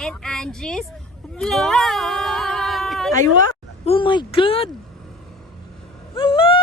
and Angie's Vlog! Aywa? Oh my God! Hala!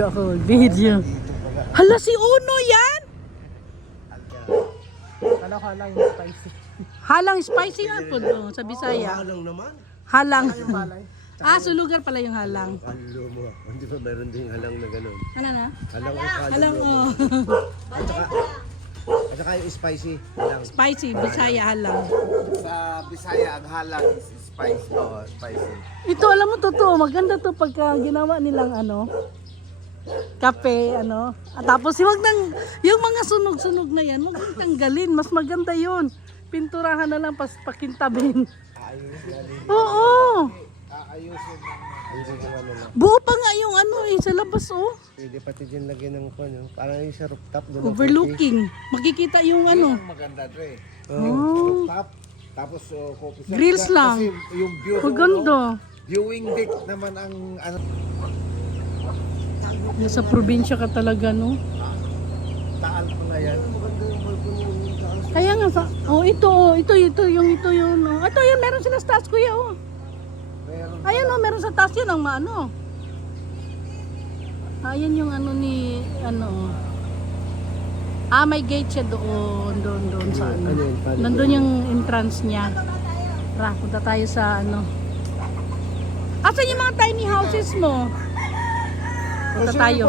Ako video. Hala, si Uno yan? Halang spicy. Halang spicy yan po sa Bisaya. Halang naman. Halang. Sulugar pala yung halang. Halo mo. Hindi ba meron ding halang na gano'n? Ano na? Halang o Halang oh. At saka yung spicy. Halang. Spicy, Bisaya halang. Sa Bisaya, ang halang is spicy. Oh, spicy. Ito, alam mo, totoo. Maganda to pagka ginawa nilang kape, At tapos wag nang, yung mga sunog-sunog na yan, wag nang tanggalin. Mas maganda yun. Pinturahan na lang, pakintabin. Oo. Aayusin Hindi ko ano lang. Buo pa nga yung sa labas, oh. Pwede pati dyan lagyan ng ano. Parang yung sa rooftop. Doon ang Overlooking. Makikita yung ang maganda, Dre. Top, tapos coffee shop. Grills lang. Kasi yung view, Maganda. viewing deck naman ang ano. Nasa probinsya ka talaga, no? Taal ko na yan. Kaya nga, ito yun. Ito yun, meron sila sa taas, kuya, oh. Meron. Ayan, oh, meron sa taas yun, ang maano. Ayan yung may gate siya doon sa Ano yun, paano? Nandun yung entrance niya. Tara, punta tayo sa Asan yung mga tiny houses mo? Punta tayo.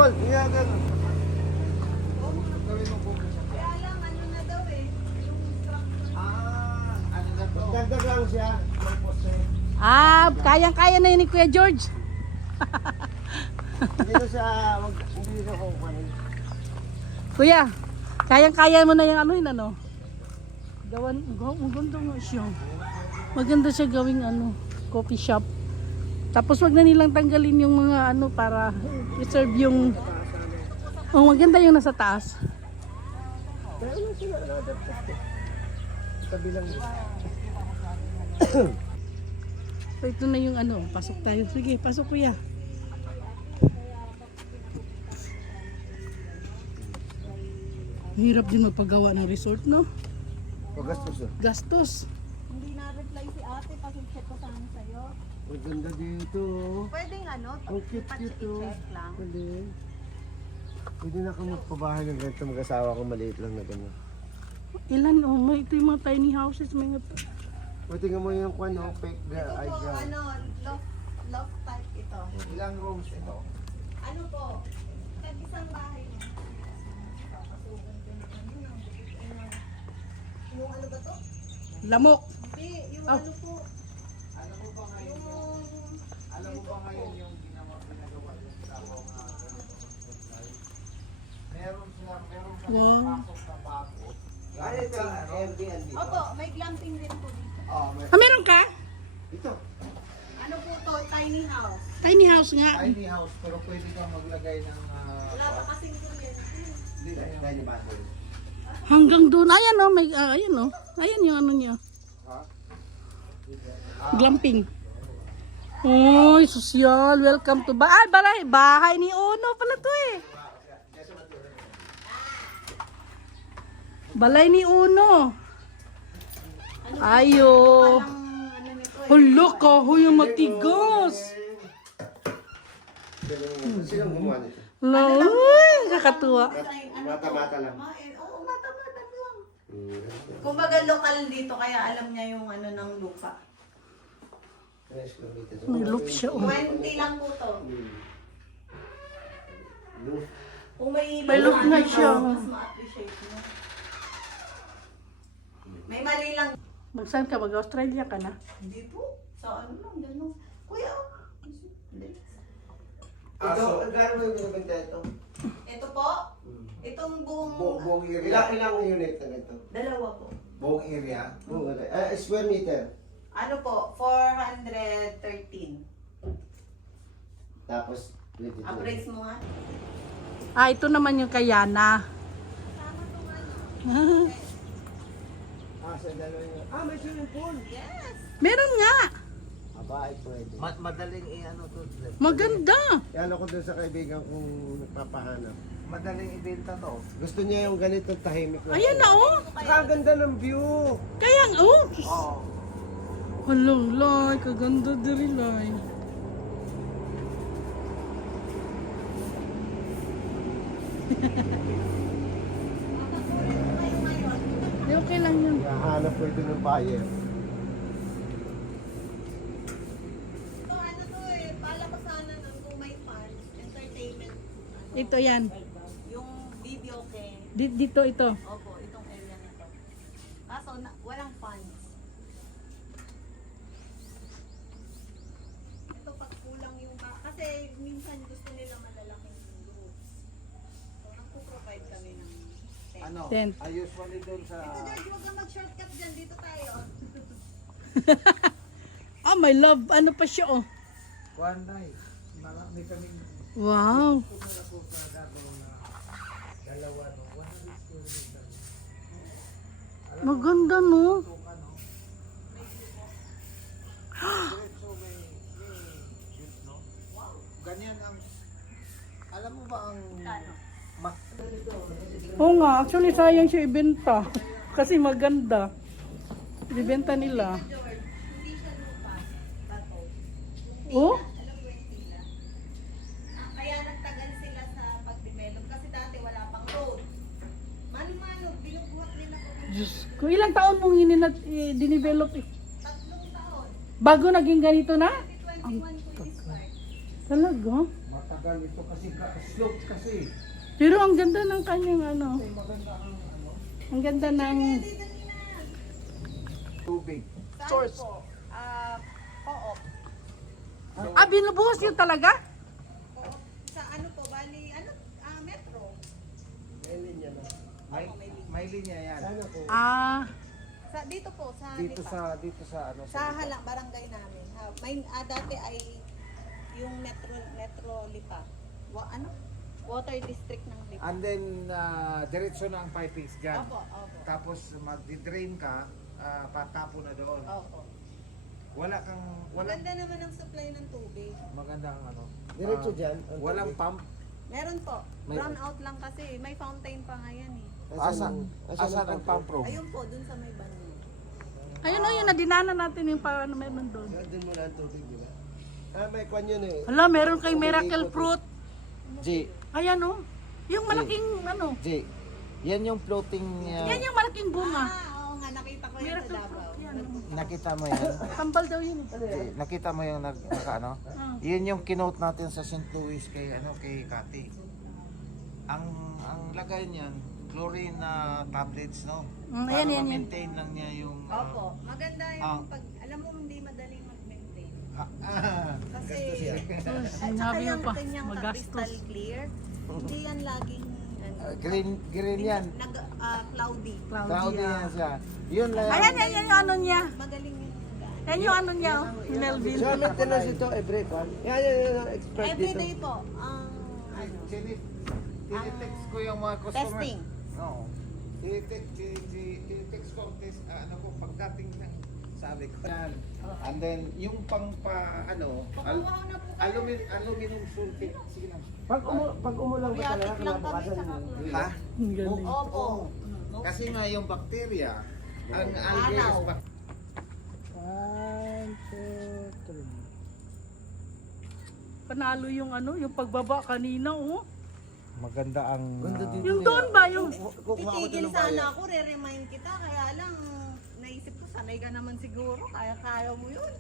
Dagdag lang siya. Kayang-kaya na yun ni Kuya George. Hindi na siya, hindi na kukuhanin. Kuya, kayang-kaya mo na yung Gawan, maganda nga siya. Maganda siya gawing coffee shop. Tapos wag na nilang tanggalin yung mga para reserve yung maganda yung nasa taas. Pero na sila tabi lang. So ito na yung pasok tayo. Sige, pasok kuya. Hirap din magpagawa ng resort, no? Pagastos ah. Gastos. Hindi na-reply si ate, pag-check ko sana sa'yo. Maganda dito. Pwedeng Ang cute dito. i-check lang. Pwede na kang magpabahay ng ganito mag-asawa kong maliit lang na gano'n. Ilan ito yung mga tiny houses, mga Pwede nga mo yung fake ay Loft type ito. Ilang rooms ito? Ano po? Tag-isang bahay niya. Yung ano ba to? lamok. Hindi, yung Oh. ano po. Alam mo ba ngayon yung ginagawa yung sa mga meron silang Wow. pasok na bago. Ay, ito, Airbnb. Opo, may glamping din po dito. Meron ka? Ito. Ano po to? Tiny house. Tiny house nga. Tiny house, pero pwede kang maglagay ng Wala pa kasing kuryente. Tiny bathroom. Hanggang doon. Ayan Ayan yung niya. Glamping. Oy, sosyal. Welcome to bahay ni Uno pala to eh. Balay ni Uno. Ayo. Hulo ka, yung matigas. Sinong gumawa nito? Uy, kakatuwa. Mata-mata lang. Oo, mata-mata lang. Kumbaga lokal dito, kaya alam niya yung ng lupa. May loop siya. 20 lang po to. Kung May loop na siya. Mas ma-appreciate mo. May mali lang. Magsan ka? Mag-Australia ka na? Hindi po. Sa ano lang, gano'n. Kuya, Ito, gano'n mo yung binibenta ito? Ito po, itong buong, Buong area. Ilang unit na ito? dalawa po. Buong area. Square meter. Ano po, 413. Tapos, 22. Appraise mo nga. Ah, ito naman yung kayana. Sa dalawa yun. May swimming pool. Yes! Meron nga. Aba, ay pwede. Madaling i-ano to. Maganda. Yan ako doon sa kaibigan kong nagpapahanap. Madaling ibenta to. Gusto niya yung ganito tahimik na. Ayan na oh. Kaganda ng view. Kaya oh. Oo. Halong lay, kaganda diri lay. Di okay lang yun. Hahanap ko ito ng buyer. Ito ano to eh, pala ko sana ng kung may fun, entertainment. Ito yan. Yung video kay, Dito ito. opo, itong area na to. Kaso walang funds. Ito pag kulang yung kasi minsan gusto nila malalaking groups. So nagpo-provide kami ng tent. Ano? Tent. Usually doon sa... Ito George, huwag kang mag-shortcut dyan. Dito tayo. Ah, my love. Ano pa siya oh. Kwanday. Marami kaming Wow. dalawa no. Maganda no. Diretso may shoot, no? Ganyan ang... Alam mo ba ang... Oo nga, actually sayang siya ibenta. Kasi maganda. Ibenta nila. George, hindi siya lupa. Bato. Oh? Alam mo yung tila. Kaya nagtagal sila sa pag-develop. Kasi dati wala pang road. Mano-mano, binubuhat nila ko. Diyos ko, ilang taon mong dinevelop eh? 3 taon. Bago naging ganito na? 2021 ko i-start. Talaga? Matagal ito kasi slope kasi. Pero ang ganda ng kanyang ano. Ang ganda ng... Tubig. Saan po? Co-op. Ah, binubuhos yun talaga? Co-op. Sa ano po, bali, ano? Metro. May linya na. May linya yan. Sana ko. Ah, Dito po, sa Dito Lipa. sa ano Sa halang barangay namin. Dati ay yung Metro Lipa. Ano? Water district ng Lipa. And then diretso na ang pipings diyan. Opo, opo. Tapos magdi-drain ka, patapo na doon. Opo. Wala Maganda naman ang supply ng tubig. maganda ang ano. Diretso dyan. ang Walang tubig. pump. Meron po. May- Brown out lang kasi. May fountain pa nga yan eh. Asan ang pump room? Ayun po, dun sa may banyo. ayun o yun, nadinanan natin yung paano meron doon. Doon mo na ang tubig, di ba? May kwan yun eh. Hala, meron kay Miracle Fruit. G, Ayan o. Yung malaking ano. G. Yan yung floating Yan yung malaking bunga. Oo nga, nakita ko yun sa Miracle Davao. Fruit yan. nakita mo yan. Tambal daw yun. G, nakita mo yung naka ano? Ah. Yun yung kinote natin sa St. Louis kay Cathy. Ang lagay niyan, chlorine na tablets, no? Para Ayan, yan, yan. ma-maintain lang niya yung Opo, maganda Ah. yung pag, alam mo hindi madaling mag-maintain. Kasi, Oh, at saka sinabi mo yung pa, kanyang magastos. crystal clear, hindi yan laging, green yan. cloudy. Cloudy yan siya. Yun lang. Ayan, yan yung ano niya. Magaling yung Yan yung ano niya, oh, Melvin. So, maintenance ito every kwan. Yan, expert dito. everyday po, ang Tinitext ko yung mga customer. testing. Oo. Tinitext ko, ano ko, pagdating ng sabi ko. Yan. And then, yung ano, Pakuha na po kayo. aluminum sulfate. Sige lang. Pag umulang ba talaga, Biyatik lang kami kinabukasan sa mo. kaklo. Ha? Ang galing. Opo. Kasi nga yung bacteria, ang algae is Araw. 1, 2, 3. Panalo yung ano, yung pagbaba kanina, oh. maganda ang Ganda dito. Yung doon ba, yung... Kukuha ko Titigil din ng sana buyer. ako, re-remind kita, kaya lang, naisip ko, sanay ka naman siguro, kaya mo yun.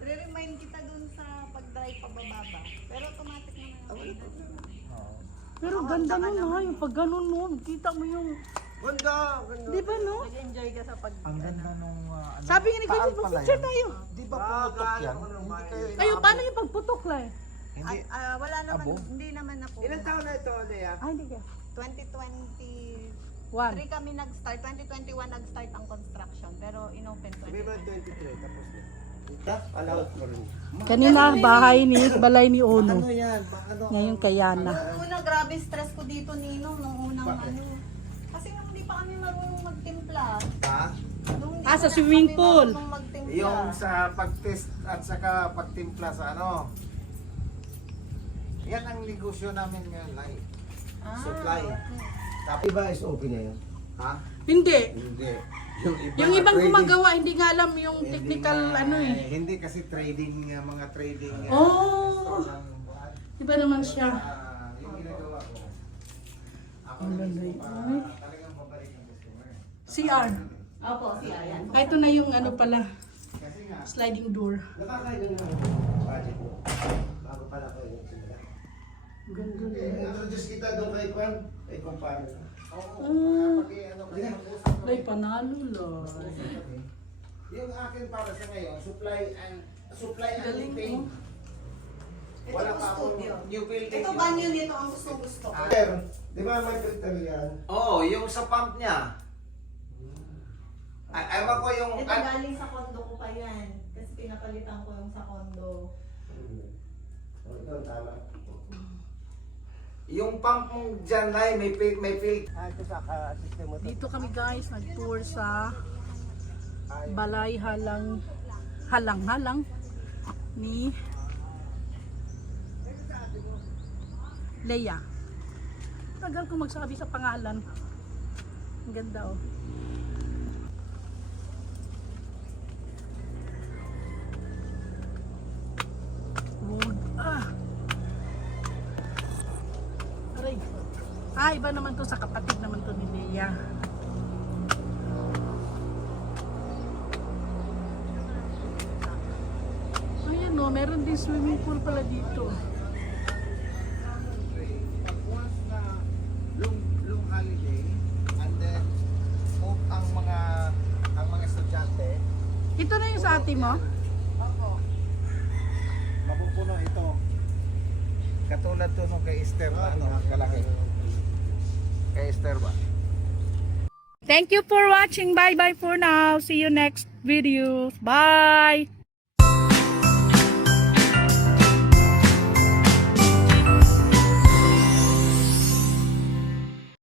Re-remind kita dun sa pag-drive pababa. Pero automatic naman yung Pero ganda nun ha, yung pag ganun nun, kita mo yung... Ganda, ganda. Di ba no? Nag-enjoy ka sa pag... ang ganda nung ano, Sabi nga ni Kuya, taal pala mag-picture yan. tayo. Di ba pumutok yan? Hindi kayo Ayun, paano yung pagputok lang? Hindi. Wala naman, Abo? hindi naman ako. Ilan taon na ito, Lea? Ay, hindi ka. 2021 One. kami nag-start. 2021 nag-start ang construction. Pero in-open May mga 2020. 23, tapos na. Allowed mo rin. Kanina ang bahay ni balay ni Ono. Ano yan? Ngayon Kayana. Nung una, grabe stress ko dito, Ninong, nung unang ano. Kasi nung hindi pa kami marunong magtimpla. Ha? Nung hindi Ah, sa pa swimming kami pool. marunong magtimpla. Yung sa pag-test at saka pagtimpla sa ano. Yan ang negosyo namin ngayon, like. Supply. okay. Iba is open na yun. Ha? Hindi. Hindi. Yung ibang trading- gumagawa, hindi nga alam yung hindi technical nga, ano eh. Hindi kasi trading, mga trading. Oh. store ng buwan. Iba naman siya. Yung ginagawa ko. Ako Ang na lalay. mismo Ay. talagang babalik ang customer. CR. Opo, siya yan. Ah, ito na yung ano pala, Kasi nga, sliding door. Nakakain na ng budget mo. Bago pala kayo nagsimula. Ganda na. Introduce kita doon kay Kwan. Kay Kumpano. Ah, pag ano kayo, mag-usap ay panalo lang. yung akin para sa ngayon, supply and Galing paint. mo. Ito Wala ang pa akong studio. new building. Ito banyo nito ang gusto ko. Sir, di ba may filter yan? Oo, yung sa pump niya. Ay, ewan ko yung... Ito galing sa kondo ko pa yan. Kasi pinapalitan ko yung sa kondo. Oh, ito ang tama. Yung pump mong dyan, Lai, may fill. Ito sa system mo to. Dito kami guys, nag-tour sa Balay Halang ni Leia. Tagal ko magsabi sa pangalan. Ang ganda oh. Wood. Aray. Iba naman to sa kapatid naman to ni Leia. Ayan o, meron din swimming pool pala dito. Pag once na long holiday, and then move ang mga estudyante, Ito na yung sa ate mo? mapupuno ito. Katulad to nung kay Esther na ano, kalaki. Kay Esther ba? Thank you for watching. Bye bye for now. See you next video. Bye!